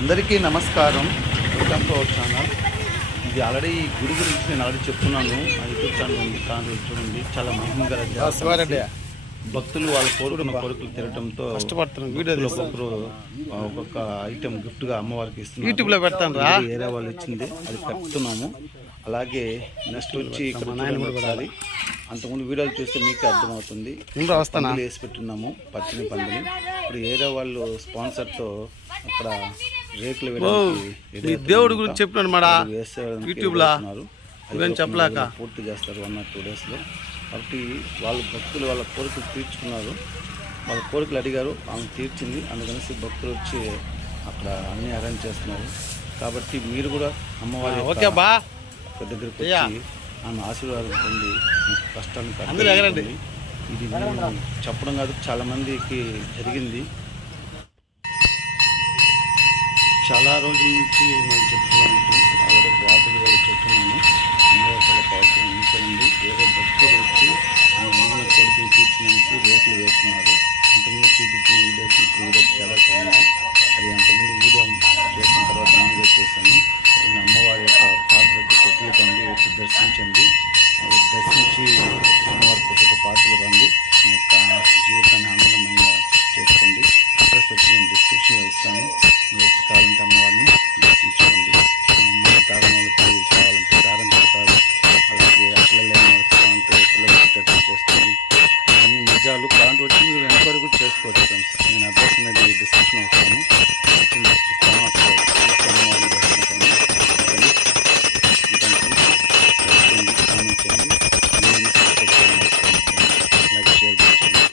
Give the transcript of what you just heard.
అందరికీ నమస్కారం. Welcome to our channel. ఇది ఆల్రెడీ గుడి గురించి నేను ఆల్రెడీ చెప్తున్నాను. ఆ యూట్యూబ్ ఛానల్ ఉంది కానీ చూడండి. చాలా జాతర. శివారెడ్డి. భక్తులు వాళ్ళ కోరుకున్న కోరికలు తిరగటంతో కష్టపడుతున్నాం వీడియో భక్తులు ఒక్కొక్కరు ఒక్కొక్క ఐటెం గిఫ్ట్గా అమ్మవారికి ఇస్తున్నారు. యూట్యూబ్లో పెడతాను రా. ఏరియా వాళ్ళు ఇచ్చింది. అది కట్టుతున్నాము. అలాగే నెక్స్ట్ వచ్చి ఇక్కడ చూడండి ఒకసారి. అంతకుముందు వీడియోలు చూస్తే మీకే అర్థమవుతుంది. వస్తానా? వేసి పెట్టున్నాము పచ్చని పందులు ఇప్పుడు ఏరియా వాళ్ళు స్పాన్సర్తో అక్కడ దేవుడి గురించి చెప్పినాను మాడా అది వేసేయడానికి యూట్యూబ్ రెడీ లా అవుతున్నారు. అది నువ్వేం ఒక చెప్పలేక. పూర్తి చేస్తారు వన్ ఆర్ టూ డేస్లో కాబట్టి వాళ్ళ భక్తులు వాళ్ళ కోరికలు తీర్చుకున్నారు వాళ్ళ కోరికలు అడిగారు ఆమె తీర్చింది అందుకనేసి భక్తులు వచ్చి అక్కడ అన్ని అరేంజ్ చేస్తున్నారు కాబట్టి మీరు కూడా అమ్మవారి ఓకే బా దగ్గరికి. వచ్చి ఆమె ఆశీర్వాదం పొంది కష్టాన్ని. ఇది చెప్పడం కాదు చాలా మందికి జరిగింది చాలా రోజుల నుంచి నేను చెప్తున్నాను ఆల్రెడీ వాటర్ కూడా చెప్తున్నాను అమ్మవారి పవర్ఫుల్ ఉంచండి వేరే భక్తులు వచ్చి ఆమె అడిగిన కొడుకుని తీర్చినందుకు రేట్లు వేస్తున్నారు. అంతకుముందు చూపించిన వీడియోస్ ఇప్పుడు వీడియో చాలా చూడండి అది అంతకుముందు వీడియో చేసిన తర్వాత నేను కూడా చేశాను. అమ్మవారి యొక్క పాత్రకి చెట్లు కండి వచ్చి దర్శించండి. చేసుకోవచ్చు ఫ్రెండ్స్. నేను అడ్రస్ అనేది డిస్క్రిప్షన్ వస్తాను